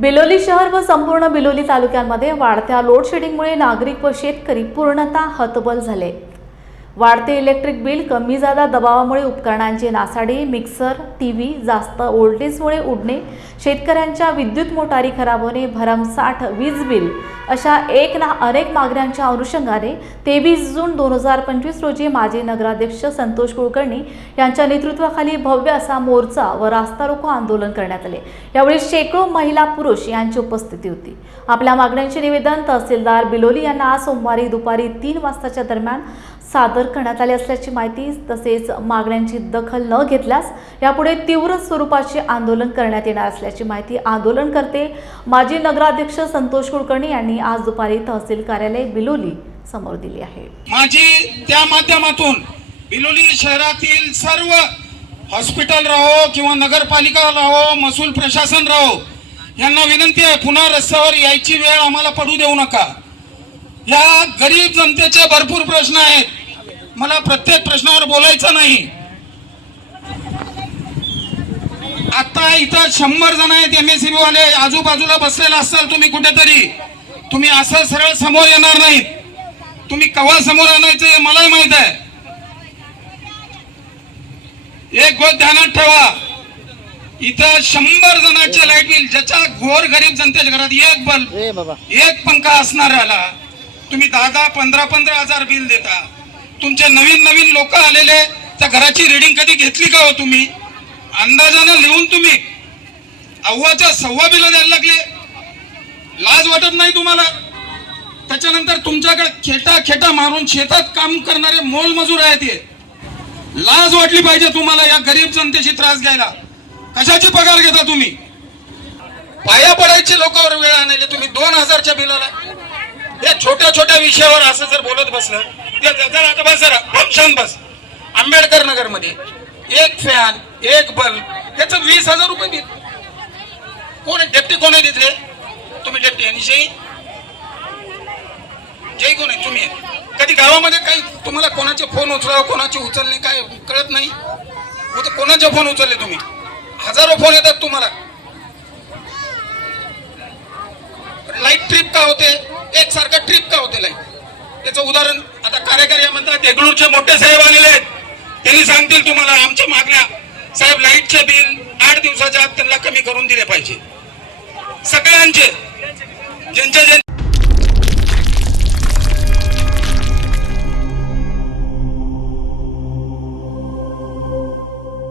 बिलोली शहर व संपूर्ण बिलोली तालुक्यांमध्ये वाढत्या लोडशेडिंगमुळे नागरिक व शेतकरी पूर्णतः हतबल झाले. वाढते इलेक्ट्रिक बिल कमी जादा दबावामुळे उपकरणांची नासाडी मिक्सर टी व्ही जास्त व्होल्टेजमुळे उडणे शेतकऱ्यांच्या विद्युत मोटारी खराब होणे भरमसाठ वीज बिल अशा एक ना अनेक मागण्यांच्या अनुषंगाने तेवीस जून दोन हजार पंचवीस रोजी माजी नगराध्यक्ष संतोष कुलकर्णी यांच्या नेतृत्वाखाली भव्य असा मोर्चा व रास्ता रोको आंदोलन करण्यात आले. यावेळी शेकडो महिला पुरुष यांची उपस्थिती होती. आपल्या मागण्यांचे निवेदन तहसीलदार बिलोली यांना आज सोमवारी दुपारी तीन वाजताच्या दरम्यान सादर करण्यात आले असल्याची माहिती तसेच मागण्यांची दखल न घेतल्यास यापुढे तीव्र स्वरूपाचे आंदोलन करण्यात येणार असल्याची माहिती आंदोलनकर्ते माजी नगराध्यक्ष संतोष कुलकर्णी यांनी आज दुपारी तहसील कार्यालय बिलोली समोर दिली आहे. माझी त्या माध्यमातून बिलोली शहरातील सर्व हॉस्पिटल राहो किंवा नगरपालिका राहो महसूल प्रशासन राहो यांना विनंती आहे पुन्हा रस्त्यावर यायची वेळ आम्हाला पडू देऊ नका. या गरीब जनतेचे भरपूर प्रश्न आहेत. मला प्रत्येक प्रश्नावर बोलायचं नाही. आता इथं शंभर जण आहेत एम एस वाले आजूबाजूला बसलेला असाल तुम्ही कुठेतरी. तुम्ही असं सरळ समोर येणार नाहीत. तुम्ही कवा समोर आणायचं हे मलाही माहीत आहे. एक गोष्ट ध्यानात ठेवा. इथं शंभर जणांचे लाइट बिल ज्याच्या गोर गरीब जनतेच्या घरात एक बल्ब एक पंखा असणाऱ्याला तुम्ही दहा दहा पंधरा पंधरा हजार बिल देता. तुमचे नवीन नवीन लोक आलेले त्या घराची रिडिंग कधी घेतली का हो तुम्ही? अंदाजानं लिहून तुम्ही. अव्वाच्या सव्वा बिल द्यायला लागले. लाज वाटत नाही तुम्हाला? त्याच्यानंतर तुमच्याकडे खेटा खेटा मारून शेतात काम करणारे मोलमजूर आहेत हे. लाज वाटली पाहिजे तुम्हाला या गरीब जनतेशी त्रास घ्यायला. कशाची पगार घेता तुम्ही? पाया पडायचे लोकांवर वेळ आणायला तुम्ही दोन हजारच्या बिलाला. छोट्या छोट्या विषयावर असं जर बोलत बसलं ते जरा आता बस जरा. शांत बस. आंबेडकर नगरमध्ये एक फॅन एक बल्ब त्याचं वीस हजार रुपये बिल. कोण आहे? डेप्टी कोण आहे तिथले? तुम्ही डेप्टी आणि जय जय कोण आहे? तुम्ही आहे. कधी गावामध्ये काही तुम्हाला कोणाचे फोन उचलावं कोणाचे उचलणे काय कळत नाही? कोणाचे फोन उचलले तुम्ही? हजारो फोन येतात तुम्हाला लाइट ट्रिप का होते एक सारखं ट्रिप का होते लाइट त्याचं उदाहरण आता कार्यकारी म्हणतात देगलूरचे मोठे साहेब आलेले आहेत. त्यांनी सांगतील तुम्हाला आमच्या मागण्या साहेब लाईटचे बिल आठ दिवसाच्या आत त्यांना कमी करून दिले पाहिजे. सगळ्यांचे ज्यांच्या ज्यांच्या